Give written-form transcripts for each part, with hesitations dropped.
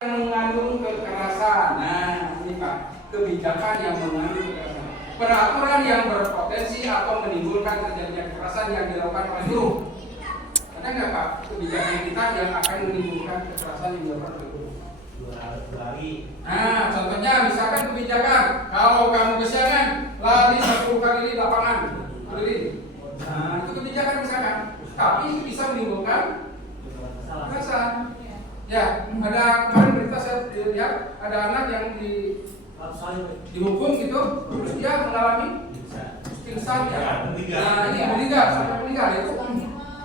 yang mengandung kekerasan. Nah, ini Pak, kebijakan yang mengandung kekerasan. Peraturan yang berpotensi atau menimbulkan terjadinya kekerasan yang dilakukan oleh guru. Ada nggak Pak kebijakan kita yang akan menimbulkan kekerasan yang dilakukan oleh guru? Nah, contohnya misalkan kebijakan kalau kamu kesiangan lari 10 kali di lapangan, lari. Nah, itu kebijakan misalkan, tapi itu bisa menimbulkan kekerasan. Ya, ada kemarin berita saya lihat ada anak yang dihukum gitu, terus dia mengalami pingsan ya. Nah, ini meninggal, sampai meninggal itu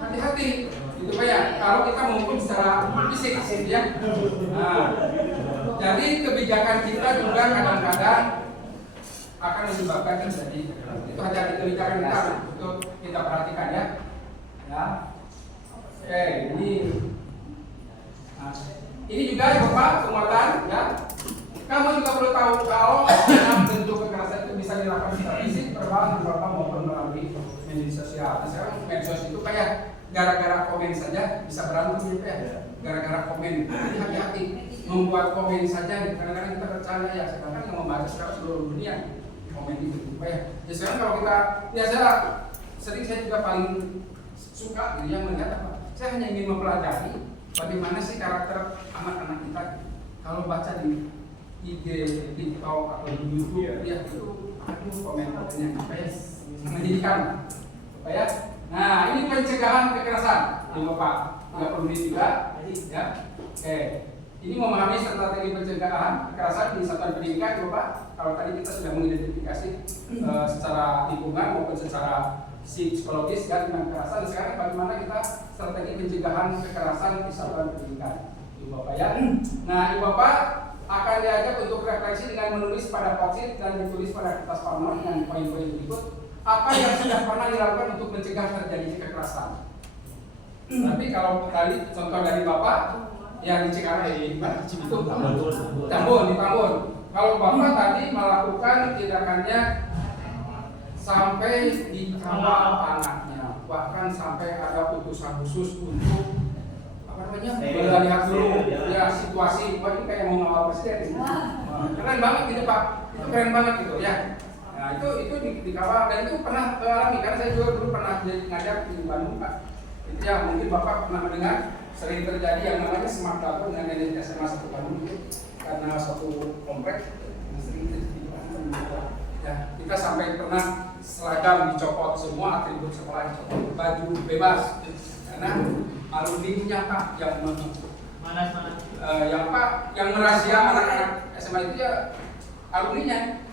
hati-hati, gitu Pak ya. Kalau kita menghukum secara fisik, ya. Nah, jadi kebijakan kita juga kadang-kadang akan menyebabkan terjadi kekerasan. Itu hati-hati kebijakan kita untuk kita perhatikan ya. Ya, oke, ini. Nah, ini juga ya Bapak penguatan ya. Kamu juga perlu tahu kalau bentuk kekerasan itu bisa dilakukan secara fisik, verbal, maupun melalui media sosial. Sekarang medsos itu kayak gara-gara komen saja bisa berantem gitu ya. Gara-gara komen, jadi hati-hati membuat komen saja. Kadang-kadang kita percaya ya, sekarang yang membaca sekarang seluruh dunia komen itu, ya. Jadi sekarang kalau kita biasa sering saya juga paling suka gitu, yang melihat apa? Saya hanya ingin mempelajari bagaimana sih karakter anak-anak kita kalau baca di IG, TikTok atau di YouTube ya itu komen-komennya supaya mendidikan supaya. Nah, ini pencegahan kekerasan di Bapak 30 menit juga ya. Oke, ini memahami strategi pencegahan kekerasan di satuan pendidikan Bapak. Kalau tadi kita sudah mengidentifikasi secara lingkungan maupun secara psikologis ya dengan kekerasan. Sekarang bagaimana kita strategi pencegahan kekerasan di satuan pendidikan, Ibu Bapak ya. Nah, Ibu Bapak akan diajak untuk refleksi dengan menulis pada post-it dan ditulis pada kertas warna dengan poin-poin berikut. Apa yang sudah pernah dilakukan untuk mencegah terjadinya kekerasan? Tapi kalau tadi contoh dari Bapak yang di Cikarang di Tambun. Kalau Bapak tadi melakukan tindakannya sampai dikawal anaknya, bahkan sampai ada putusan khusus untuk melihat dulu ya situasi. Wah, ini kayak mau ngawal presiden. Keren banget gitu Pak, itu keren banget gitu ya. Nah itu dikawal dan itu pernah alami karena saya juga dulu pernah ngajar di Bandung Pak. Itu ya mungkin Bapak pernah mendengar sering terjadi yang namanya smart dapur dengan SMA 1 Bandung itu karena suatu komplek yang sering terjadi. Ya, kita sampai pernah seragam dicopot semua, atribut sekolah dicopot, baju bebas karena alumninya Pak yang yang Pak yang merahasia anak-anak SMA itu ya alumninya.